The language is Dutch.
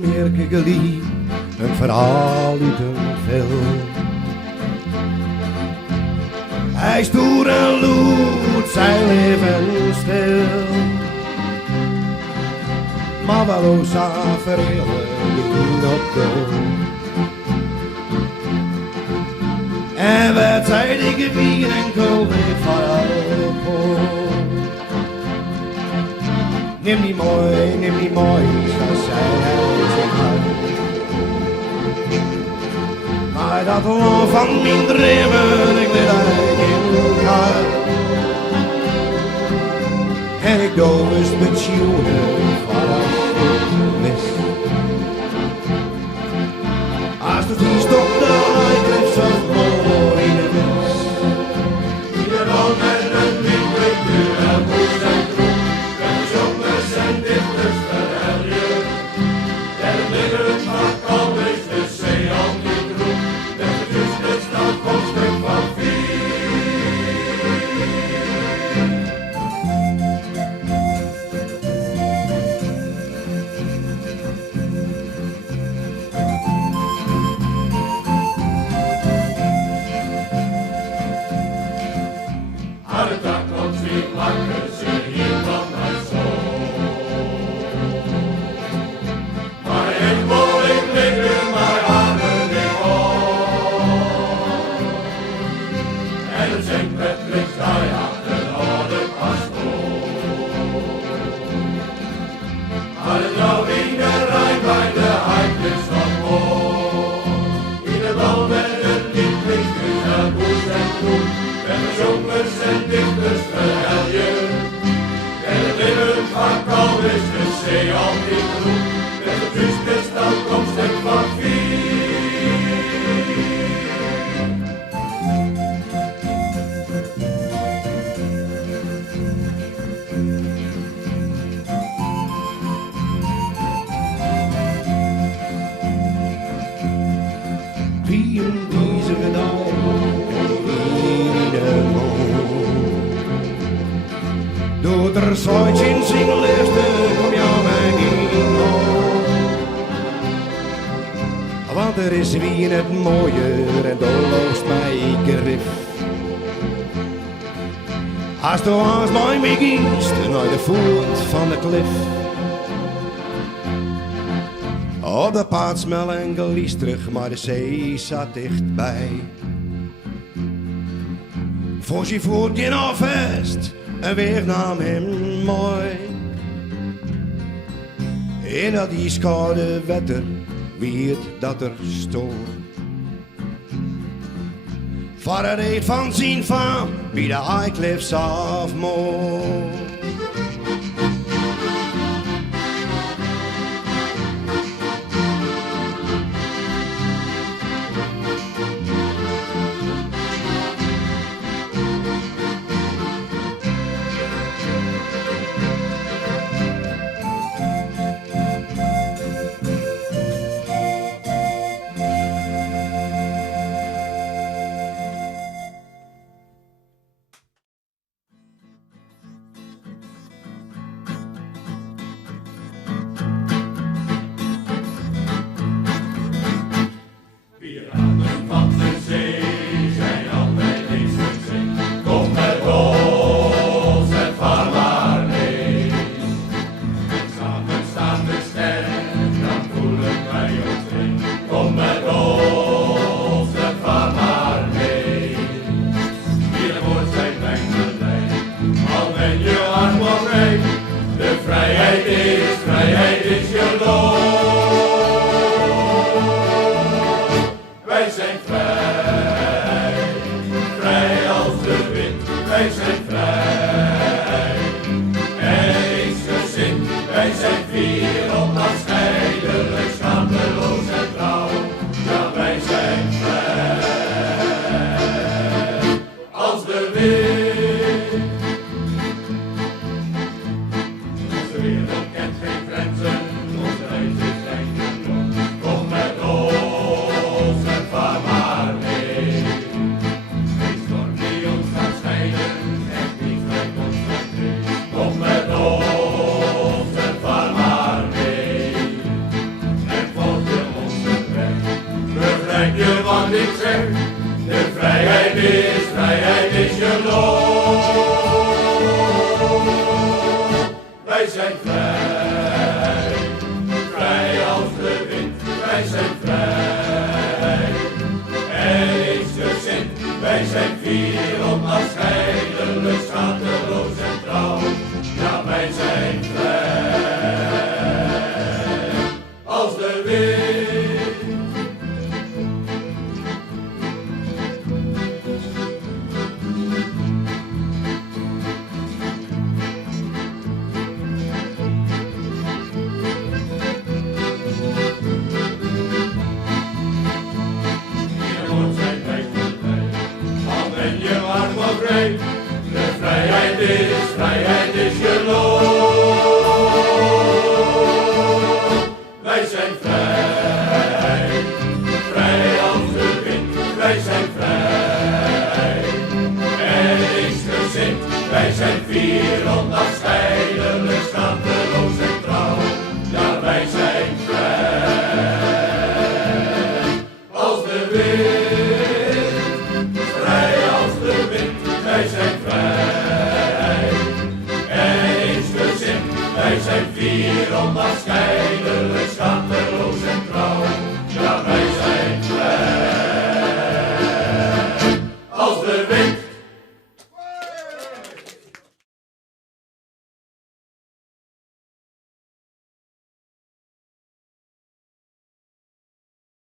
Merkgelied, een verhaal uit een film. Hij stoer en loert zijn leven stil, maar wel ook zijn verhalen op de. En werd zij die gebied en koolweg van neem niet mooi, zoals zij zich uit. Maar dat land van mijn dromen, ik weet eigenlijk in elkaar. En ik doe eens met joden van als ik mis. Als de vies op de lijkt zo mooi in het mis. Ieder land met een winkeltje en moest en groen. En dichters verhelje, en midden van kalm is de zee al niet groen, en de vis is dat kopstuk van aan het dak komt weer plakken ze hier van mijn zoon. En dichters verhelje, en het binnen van kalm is de zee al niet groen, en de vis is dan komstuk van wie in deze gedaan. Door er zoiets in zijn liefde kom jou mijn ging. Want er is wie het mooier en doorloost mij grif. Als de ons bij mij ginst naar de voet van de klif. Op de paard smel en gelies terug, maar de zee zat dichtbij. Voor ze voert geen afvest. En weer nam hem mooi. In dat ijskoude wetter weet dat er stoor. Voor het eet van zijn faam wie de Highcliffs afmoor. wij zijn vrij. Eensgezind, wij zijn fier, onafscheidelijk, schaamteloos en trouw. Ja, wij zijn vrij. Als de wind. Onze wereld kent geen grenzen, onze reis is geen genoeg. Kom met ons en vaar maar mee. Geen storm die ons gaat scheiden, echt niets brengt ons verdriet. Kom met ons en vaar maar mee. En volg je onze weg. Begrijp je wat ik zeg? De vrijheid is je loon. Wij zijn vrij, vrij als de wind, wij zijn vrij. Eensgezind, wij zijn fier, onafscheidelijk, schaamteloos en trouw. Ja, wij zijn vrij als de wind. De vrijheid is je loon. Wij zijn vrij, vrij als de wind, wij zijn vrij. Eensgezind, wij zijn fier, onafscheidelijk, schaamteloos en trouw. Ja, wij zijn vrij als de wind, vrij als de wind. Wij zijn vrij, eensgezind, wij zijn fier, onafscheidelijk, schaamteloos en trouw. Ja, wij zijn vrij als de wind.